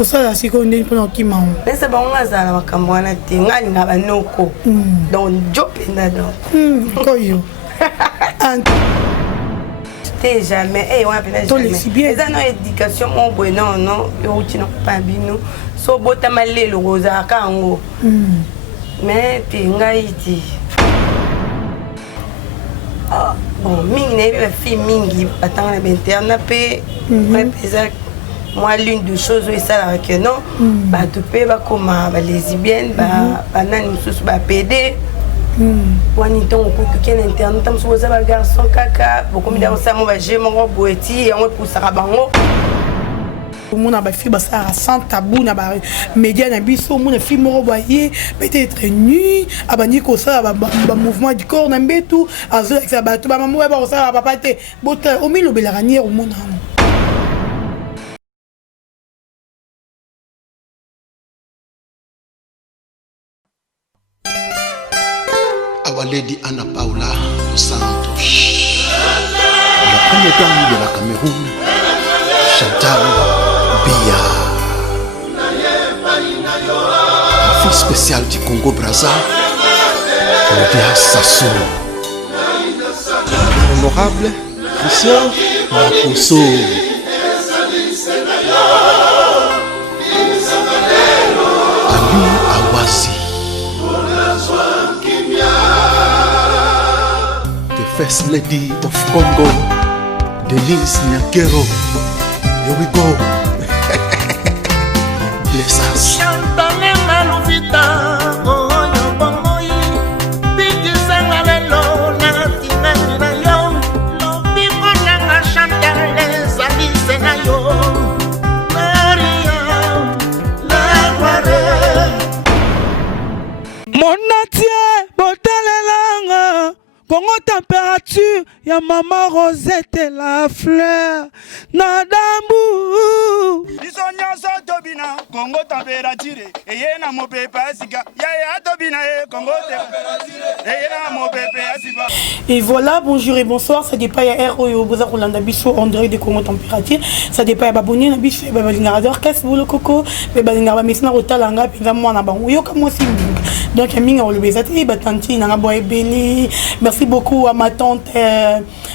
osala siko ndeni mpona okima ngo pesa bango azala makambo wana te ngai alinga banoko donc jo penda donc koyo te jamais wana pena jamais eza no éducation mo boye non euti na kopa bino so botama lelo kozalaka yango mais te ngai ti bon mingi nayebi bafille mingi batanga na bainterne mpe eza moi l'une des choses oyo esalaka ke non bato mpe bakoma balesibienne banani mosusu bapede wani ntongo okoki na internet ta mosusu oza bagarçon kaka bokomi da kosala mo baje moko boye ti yango epusaka bango omona bafille basalaka sans tabou na bamédia na biso omona fille moko boye peut-être nu abandi kosala bamouvement du corps na mbetu azolakisa bato bamamo oyo bakosala bapapa te botala omilobelaka niere omona yango Our Lady Anna Paula dos Santos, la première dame de la Cameroun, Chantal Biya, la fille spéciale du Congo-Brazza, Claudia Sassou, l'honorable Christian Makosso, Ali Awasi, First Lady of Congo, Denise Nyakero. Here we go. Bless us. Congo température, ya maman Rosette la fleur, nadambu. Isonya so tobina, Congo température, eyena mo pepe asika, ya tobina Congo température, eyena mo pepe asika. Et voilà, bonjour et bonsoir, ça dépend ya RO et Oboza Rolanda Bisso en direct de Congo température, ça dépend ya baboni na biso ya balingarador casse bolo coco, be balingaraba mesina rotalanga penza mwana bango yoka moi si donc minga o le bezati batanti na boye beli. Merci beaucoup à ma tante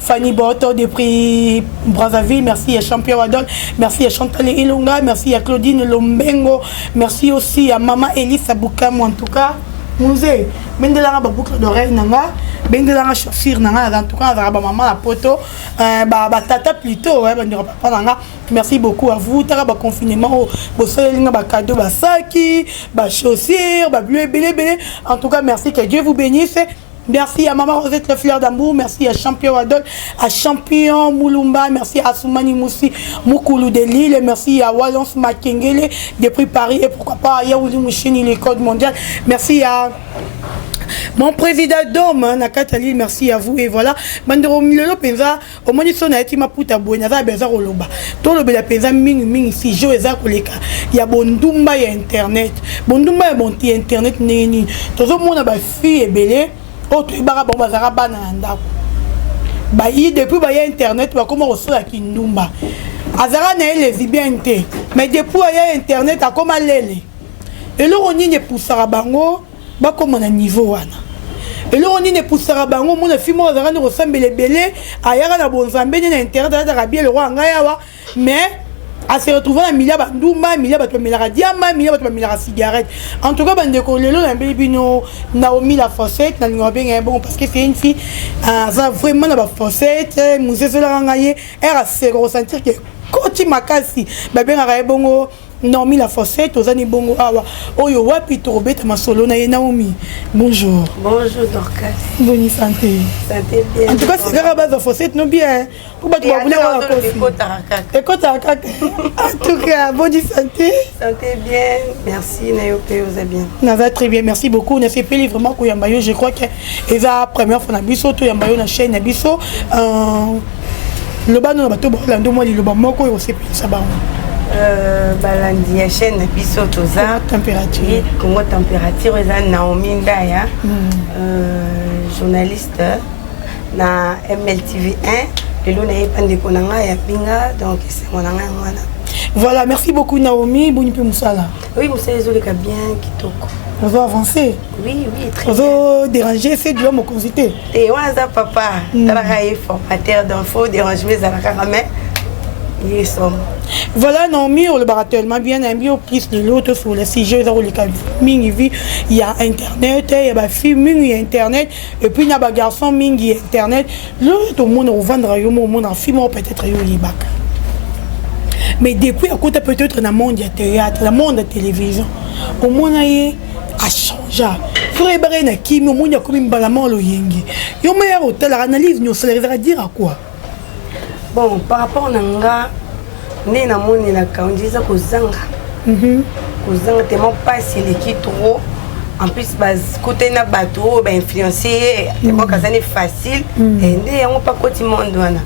Fanny Boto depuis Brazzaville. Merci à Champion Adol. Merci à Chantal Ilonga. Merci à Claudine Lombengo. Merci aussi à Maman Elisa Boukam. En tout cas, Mouzé, ben de la boucle d'oreille nanga, ben de la chaussure nanga. En tout cas, la maman la poto, tata plutôt, ben de papa nanga. Merci beaucoup à vous. Tara ba confinement, bo solinga ba cadeau, ba saki, ba chaussures, ba bleu belé. En tout cas, merci, que Dieu vous bénisse. Merci à Maman Rosette le fleur d'amour, merci à Champion Adol, à Champion Moulumba, merci à Soumani Moussi Moukoulou de Lille, merci à Wallons Makengele depuis Paris et pourquoi pas à Yaouli Mouchini, les codes mondiales. Merci à mon président d'homme, Nakatali, merci à vous et voilà. Bandero Milelo Penza, au moins ils sont à Etima Puta Buenaza Beza Oloba. Tout le bel Penza Ming si Jo Eza Koleka. Il y a Bondumba et Internet. Bondumba et Bonti Internet Neni. Tout le monde a fille et belé. Oh, tu es barabon bazaraba nanda. Bah, depuis bah, y a internet, bah, comment on sort qui numba. Azara n'est lesbienne, mais depuis y a internet, à comment l'elle. Et là, on y est pour Sarabango, bah, comme on a niveau wana. Et là, on y est pour Sarabango, mon fille, moi, Azara ne ressemble les belés, ailleurs, la bonne zambé, internet, d'Arabie, le roi, mais. À se retrouver à Milia Bandouma, Milia Batmela Diama, Milia Batmela cigarette. En tout cas, Bandeko Lelo, Naomi la Fossette, bon, parce que c'est une fille, vraiment la Fossette, Moussé Solangaye, elle a se ressentir que Koti Makasi, Babé Bongo, Naomi la Fossette, Ozani Bongo Awa, Oyo Wapi Torobet, ma solo na Naomi. Bonjour. Bonjour Dorcas. Bonne santé. Santé bien. En tout cas, c'est la base de Fossette, non bien. Pour battre la boule à la côte. En tout cas, bonne santé. Santé bien. Merci, Nayope, vous êtes bien. Naza très bien, merci beaucoup. On a fait plaisir vraiment pour Yambayo. Je crois que c'est la première fois que Nabiso, tout Yambayo, la chaîne Nabiso. Le bas, nous avons tout le monde, le bas, moi, on sait plus ça. Balandi ya chaîne biso toza température Congo température eza Naomi Ndaya journaliste na MLTV1 lelo na yepande konanga ya pinga donc c'est mon wana Voilà, merci beaucoup Naomi. Boni pe musala. Oui, Moussa Ezoleka bien kitoko. On va avancer. Oui, très On bien. va déranger, c'est de l'homme au consulté. Et Waza papa, t'as formateur d'infos, dérange mes mais il est somme. Voilà, Naomi, on le barre tellement bien, un bio plus de l'autre sur le sujet, il y a Internet, il y a des filles, il y a Internet, et puis il y a des garçons, il y a Internet. L'autre, tout le monde vendre, il y a un film, peut-être, il y a mais depuis, à côté peut-être dans le monde du théâtre, dans le monde de la télévision, au monde a changé. Frère Barena qui me montre comme une balamon le yengi. Yo meilleur hôtel analyse nous ça va dire à quoi? Bon, par rapport à Nanga, né na moni na ka on dit ça kozanga. Kozanga tellement pas c'est qui trop. En plus côté na bateau ben influencer tellement que ça n'est facile et né on pas côté monde wana.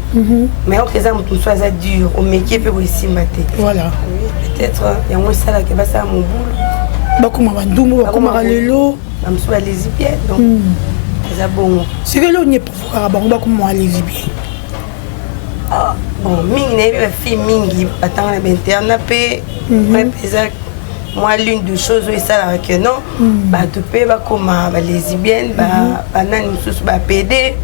Mais on que ça tout soit ça dur au métier peut aussi mater. Voilà. Peut-être il y a moins ça là que va ça mon boulot. Bakuma bandumu bakuma lelo bam soit lesbienne donc ça bon. C'est que là on est pas bakuma lesbienne. Ah bon mingi na fille mingi attend na internet pe moi l'une des choses où ça là que non bah tu peux bah comme bah lesbienne bah banane sous bah PD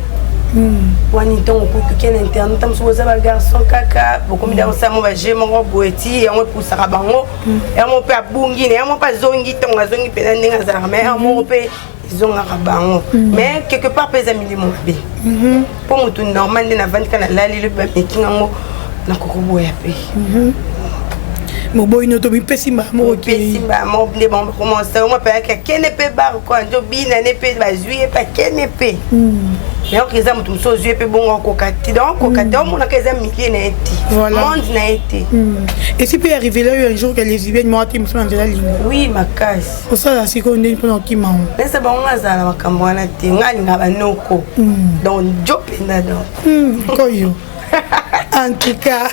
wani donc pour que internet tam sous ça garçon kaka beaucoup de ça moi j'ai mon boeti et on pour ça bango et on peut abungi et on pas zongi ton zongi pe ndinga za mais on peut zonga bango mais quelque part pesa minimum bé pour moi tout normal na 24 la li le making ngo na kokobo ya pe mon boy no to bi pesima mo pesima mo ne bon commencer on peut que kene pe bar quoi jo bina ne pe ba juillet pas kene pe mais on keza mutu so juillet pe bon kokati donc kokati on na keza miki na eti monde na eti et si peut arriver là un jour que les lesbiennes moi tu me sens de la ligne oui ma casse pour ça là c'est qu'on est pendant qui m'a mais c'est bon on a la makamwana te ngali na banoko donc jo penda donc koyo en tout cas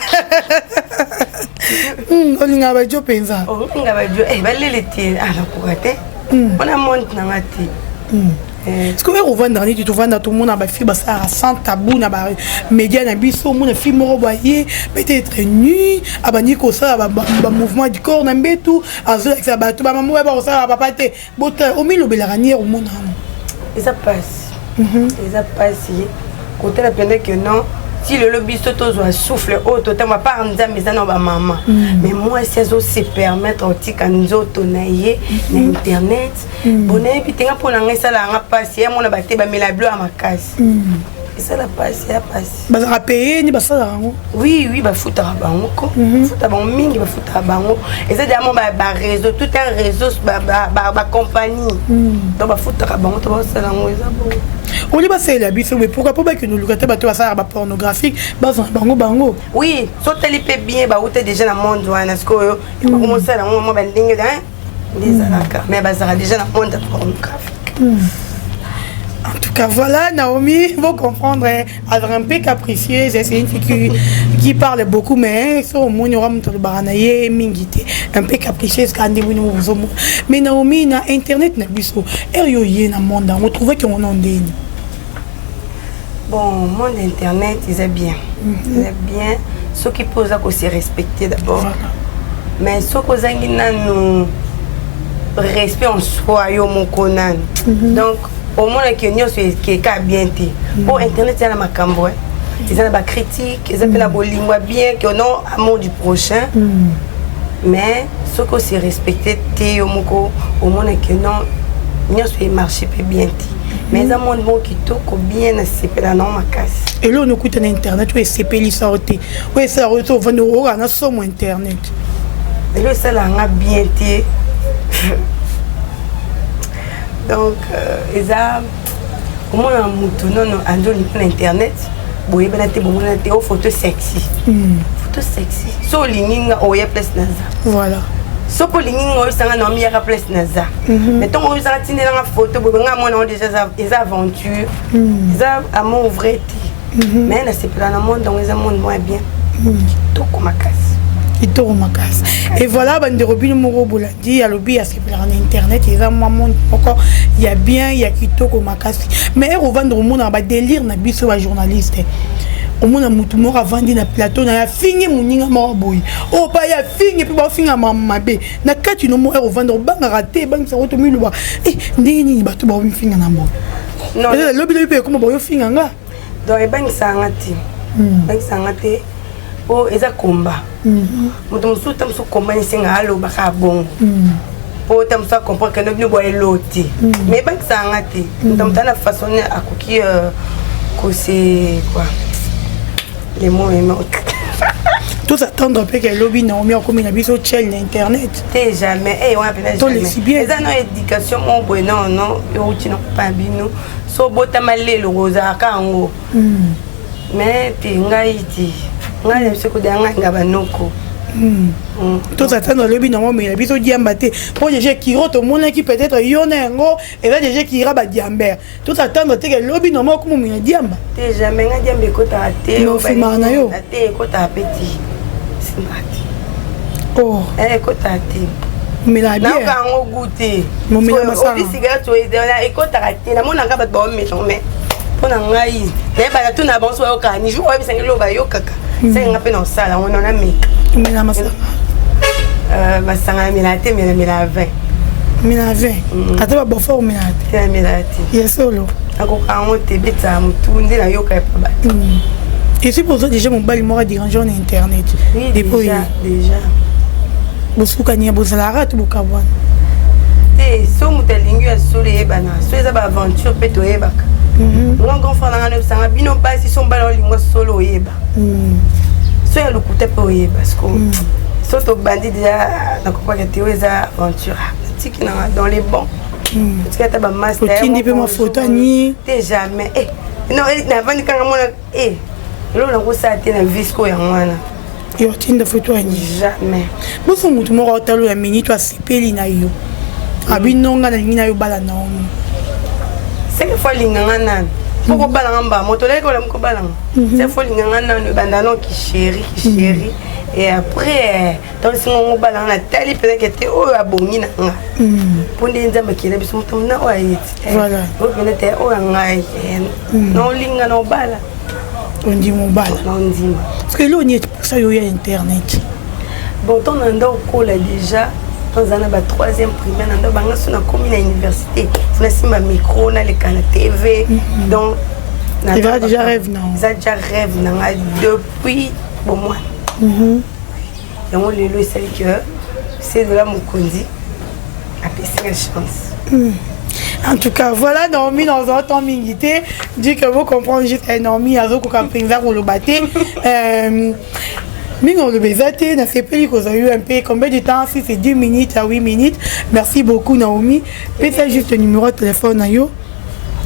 olinga ba jo penza olinga ba jo balele te ala kokate on a monte na ngati est-ce que vous vendez dans tu vends tout le monde a fille ça sans tabou na ba média na biso mon fille mo boyer peut-être nu abani ko ça ba mouvement du corps na mbetu azo ça ba to ba mamu ba ça papa te bota au milieu de la ranière au monde et ça passe côté la peine que non si le lobby souffle haut total ma part en mais ça non ba maman mais moi c'est ça se permettre au tika nzoto naie na internet bonne puis tenga pour nga ça la nga passer mon ba te ba melablo à ma casse et ça la passe ba za payer ni ba ça oui ba futa bango ko futa bango mingi ba futa bango et ça diamant ba réseau tout un réseau ba compagnie donc ba futa bango to ba ça la ngo ça bon on dit bah c'est la biso mais pourquoi pas que nous locataires bateau à ça pornographique bango oui so teli pe bien ba outé déjà dans monde wana parce que il va commencer dans moment ben dingue des alaka mais ba ça déjà dans monde pornographique en tout cas voilà Naomi vous comprendre un peu capricieuse c'est une fille qui parle beaucoup mais so mon aura montre le baranaye mingité un peu capricieuse quand vous mais Naomi na internet na biso erioye na monde on trouve que on en dit bon monde internet ils est bien ceux qui posent à se respecter d'abord mais ceux qui ont respect en soi yo mon konan donc au moins que nous c'est quelqu'un bien té pour internet il y a ma cambo ils ont la critique ils appellent la bolingwa bien que non amour du prochain mais ceux qui se respecter té au moins que non nous c'est marché bien té mais un monde bon qui toko bien c'est pas non ma casse et là on écoute en internet oui c'est peli sorti oui ça retour va nous on a sur internet et là ça là a bien té donc ils a au moins un mouton non andoni sur internet boye benate bonate au photo sexy so lininga oya place naza voilà so ko lininga oya sanga no miya place naza mais tant oya sanga tinde na photo boye nga mona déjà des aventures des amour vrai mais là c'est pas dans le monde donc les monde moins bien tout comme casse et voilà bande robin moro boladi ya lobby ya sepela en internet ils ont monde encore il y a bien il y a kitoko makasi mais on vendre au monde ba délire na biso ba journaliste au moins mutu moko avandi na plateau na ya fingi muninga moko boy o pa ya fingi pe ba finga mama be na kati no mo ero vendre banga raté banga sa roto miluba ndini bato ba finga na mbo non le lobi pe comme boyo finga nga donc e banga sangati banga sangate o eza komba mutu musu tam su komba ni singa alo ba ka bongo po tam sa comprendre que no boy loti mais banga sangate tam tana façon à koki que c'est quoi les mots et mots tout attendre peu que lobby na omi comme na biso chel na internet t'es jamais on appelle jamais les ans éducation mon bon non yo tino pa bino so bota malé le rosa kango mais te ngai ngai se ko danga ngaba noko tout attendre lobby na omi na biso diamba te pour j'ai qui roto mon qui peut-être yonengo et là déjà qui ira ba diamber tout attendre te que lobby na mo comme na diamba te jamais ngai diambe ko ta te no fima na yo te ko ta petit oh écoute à ti mais la bien na kango goûter mon mena masanga o cigarette o na écoute à ti na mona ka ba ba mais pona ngai na ba tu na bon so o ka ni jour o bisenga lo ba yo kaka c'est nga pe na sala on na meka mena masanga masanga mena te mena 20 mena 20 ata ba bofo mena te mena te yesolo ako kango te beta mutunde na yo ka pa ba et c'est pour ça déjà mon bal m'a dérangé en internet oui déjà bosuka nia bozalara to bokabwana te so mutalingi ya solo yebana so eza ba aventure pe to yebaka grand frère na ngana sanga bino basi so mbala olingo solo yeba so ya lukuta pe oyeba parce que so to bandi déjà na kokwa ke te eza aventure tiki na dans les bons parce que ta ba master tindi pe ma photo ni te jamais non na vandi kanga mona lo na ko sa te na visco ya mwana yo tinda photo ani jamais boso mutu moko otalo ya minute asipeli na yo abinonga na lingi na yo bala na omi c'est que fois linganga nan poko bala ngamba moto leko la mko bala c'est fois linganga nan bandano ki chéri et après dans ce moment bala na tali peut que te o abongi na nga ponde nzamba ki na biso moto na o ayiti voilà o benete o ngai non linga no bala on dit mon bal parce que là on est pour ça il y a internet bon ton ando cola déjà dans un ba 3e primaire ando banga sona comme na université na sima micro na le canal TV donc na déjà rêve non ça déjà rêve na depuis bon mois et on le sait que c'est de la Mukondi a passé la chance. En tout cas, voilà, Naomi dans un temps mingité, dit que vous comprenez juste Naomi à Zoko Kampinza pour le battre. Mais on le baisate, n'a fait pas qu'on a eu un peu combien de temps, si c'est 10 minutes à 8 minutes. Merci beaucoup Naomi. Peut-être juste le numéro de téléphone à yo.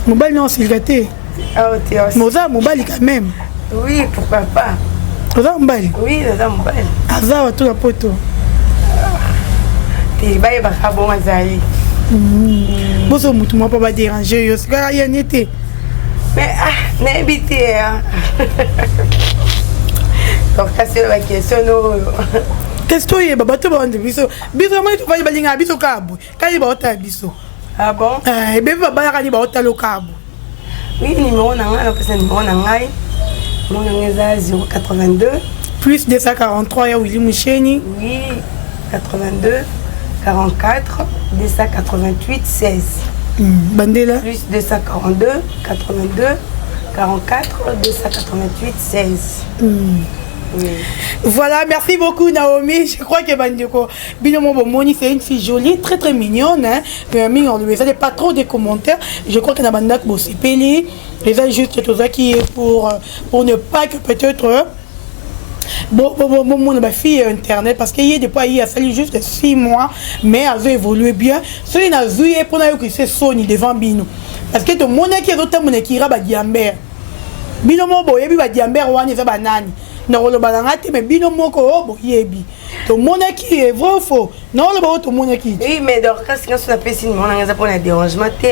Mobile non, c'est gâté. Ah ok. Moza mobile quand même. Oui, pourquoi pas. Moza mobile. Oui, Moza mobile. Azar tout la poto. T'es baillé par bon azali. Boso mutu m'a pas déranger yo, c'est rien n'était. Mais n'habité hein. Donc ça c'est la question no. Question est baba to bande biso. Biso moi to va balinga biso kabu. Kali ba ota biso. Ah bon? Bébé baba ya kani ba ota lo kabu. Oui, numéro na nga, parce que numéro na ngai. Mon ngeza 082 plus 243 ya Willy Moucheni. Oui, 82 44 288 16. Bandela. Plus 242 82 44 288 16. Oui. Voilà, merci beaucoup Naomi. Je crois que Bandeko Binomo Bomoni, c'est une fille jolie, très très mignonne. Hein. Mais on ne pas trop de commentaires. Je crois que Nabandak Bossi Peli, les gens juste tout ça qui est pour ne pas que peut-être. Bon, ma fille internet parce qu'il y a des fois il a fallu juste 6 mois mais elle a évolué bien. Ce qui n'a joué pour nous que c'est Sony devant Bino parce que tout le monde qui est autant mon qui ira ba diamber Bino mo boye bi ba diamber wana za banani na rolo balangati mais Bino moko bo yebi Tout le monde qui est vrai ou faux? Non, le bateau, tout le monde qui. Oui, mais donc, quand on a fait signe, on a pas un dérangement. Tu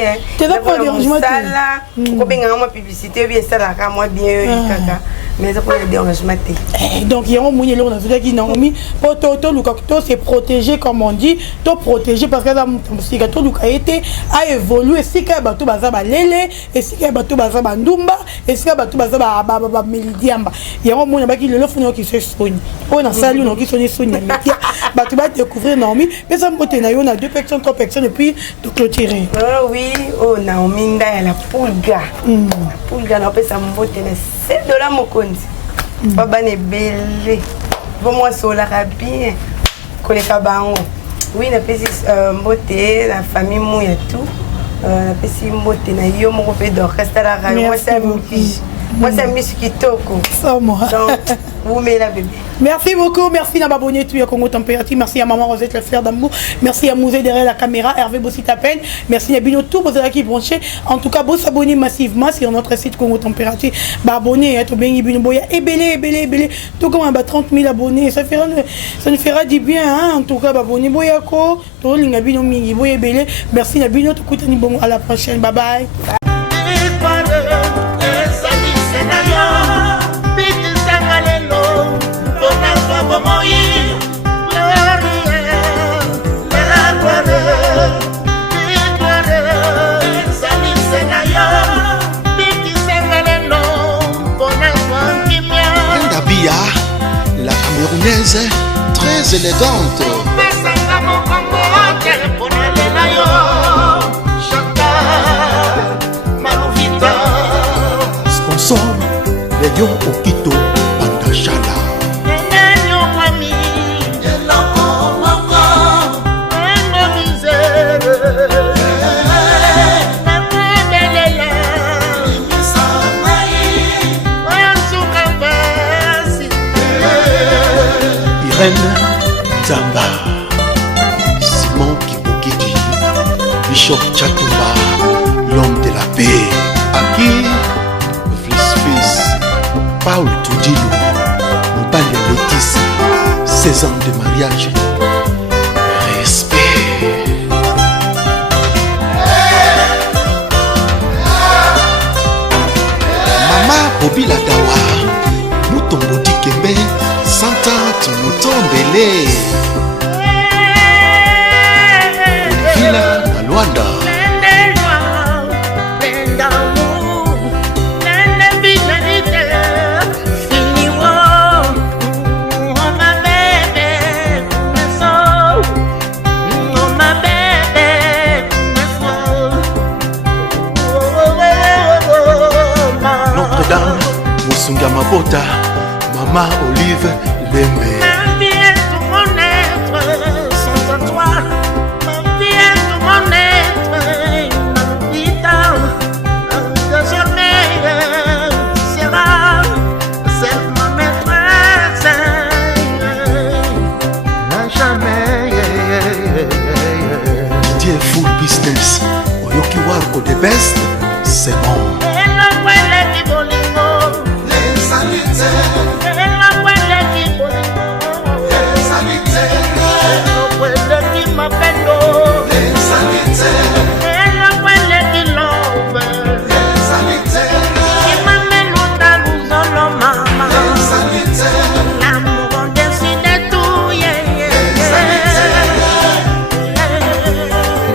n'as pas de dérangement. Ça là, on peut bien publicité, bien ça là, moi bien, caca. Mais ça pas un dérangement. Donc, il y a un monde qui n'a pas mis. Pour tout le cactus, c'est protégé, comme on dit. Tout protégé parce que si tout le été a évolué, si que bateau bazaba lele, et si que bateau bazaba ndumba, et si que bateau bazaba melidiamba. Il y a un monde qui le fait qui se soigne. On a salué, on qui se soigne. Tu vas découvrir Naomi. Mais ça me coûte, on a 2 personnes, 3 personnes, et puis de clôturer. Oh oui, oh Naomi, la poulga. La poulga, on peut ça me botter $7 mon compte. Pas ban belé. Pour moi, ça la bien. Collé cabango. Oui, on peut beauté, la famille mouille tout. On peut beauté, na yo mon peu d'orchestre la radio. Moi ça me fiche. Moi c'est musique qui toque. Ça moi. Donc vous mettez la bébé. Merci beaucoup, merci à Babonnet, tu es Congo Température, merci à Maman Rosette, le frère d'amour, merci à Mouzé derrière la caméra, Hervé Bossit à peine, merci à Bino, tous vos amis qui branchés. En tout cas, vous s'abonnez massivement sur notre site Congo Température. Abonnez, tout bien, Bino Boya, et belé, tout comme 30 000 abonnés, ça nous fera du bien, hein? En tout cas, abonnez, Boya, tout le monde, Bino Mingi, Boya, belé, merci à Bino, tout le monde, à la prochaine, bye bye. La Camerounaise, très élégante. Sponsor, les lions au Quito, Bandachala. Zamba, Simon Kibokidi, Bishop Chatumba, l'homme de la paix, Aki, Fils, Paul Toudilou, Mbalia Métis, 16 ans de mariage, respect. Mama Bobby Ladawa, Mouton Kembe, Santa Mouton Belé, Villa Luanda. Notre-Dame, Moussunga Mabota, Maman Olive Lemé. Ma vie est tout mon être, sans toi. Ma vie est tout mon être, ma vie de jamais sera celle de ma maîtresse. À jamais. Didier Full Business, Oyoki Warko the best, c'est bon.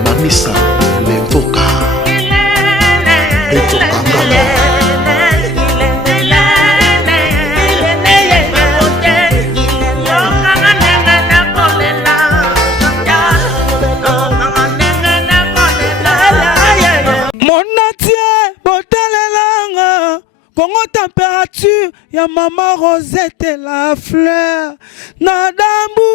Mamisa, Lemfoka, Eto Kangama. Congo Température, ya Maman Rosette la fleur, Nadambu.